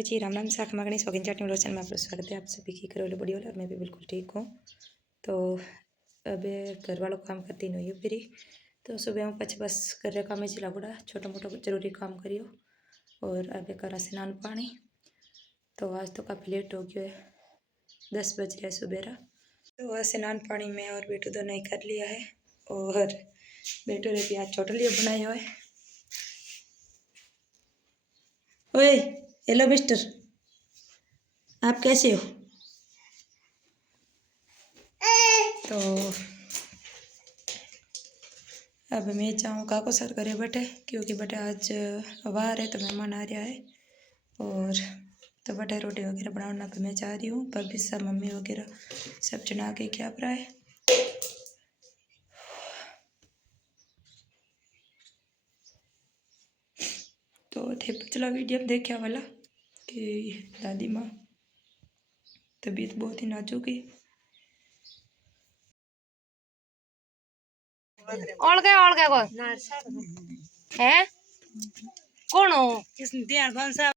Hello जी, राम राम साख मगनी शौकीन चटनी लोचन में आपका स्वागत है। आप सभी की करोल बढ़िया और मैं भी बिल्कुल ठीक हूँ। तो अब घर वालों काम करती नहीं हुई फिर तो सुबह में पछ बस कर रहे काम चिला बुढ़ा छोटा मोटा जरूरी काम करियो और अब करा स्नान पानी। तो आज तो काफ़ी लेट हो गया है, 10 बज रहे सुबह। तो स्नान पानी में और बेटू दोनों ही कर लिया है और बेटू ने प्याज छोटा लिया बनाया हुआ है। ओए हेलो मिस्टर, आप कैसे हो? तो अब मैं चाहूँ काको सर करे बटे क्योंकि बटे आज वार है तो मेहमान आ रहा है और तो बटे रोटी वगैरह बनाना तो मैं चाह रही हूँ। भाभी सब मम्मी वगैरह सब चुना के क्या पड़ा है। तो थे पिछला वीडियो में देखा वाला कि दादी माँ तबीयत बहुत ही नाजुक है। और क्या को है कौन हो किस ध्यान कौन सा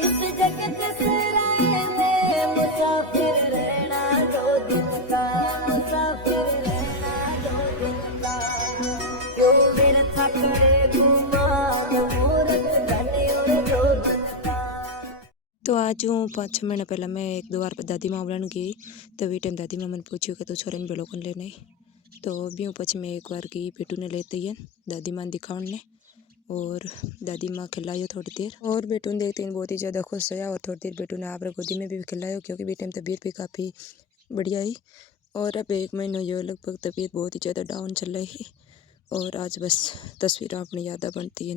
इस जगत से रहने मुसाफिर रहना 2 दिन का मुसाफिर रहना 2 दिन का क्यों मेरे थकड़े गुमान मूरत धनी और 2 दिन का। तो आज हूँ 5-6 महीना पहला मैं 1-2 बार दादी माँ बुलाने गई तो वी टाइम दादी माँ मैंने पूछ्યું कि तू छोरे ने भेड़ों को लेने तो भी हूँ पछ मैं एक बार गई पेटू ने लेते ही दादी माँ दिखाने और दादी माँ खिलायो थोड़ी देर और बेटू ने देखते ही बहुत ही ज़्यादा खुश होया और थोड़ी देर बेटू ने आप गोदी में भी खिलायो क्योंकि बे टाइम तबीयत भी काफ़ी बढ़िया ही। और अब 1 महीना यो लगभग तबीयत बहुत ही ज़्यादा डाउन चल रही है और आज बस तस्वीरें अपनी यादा बनती है।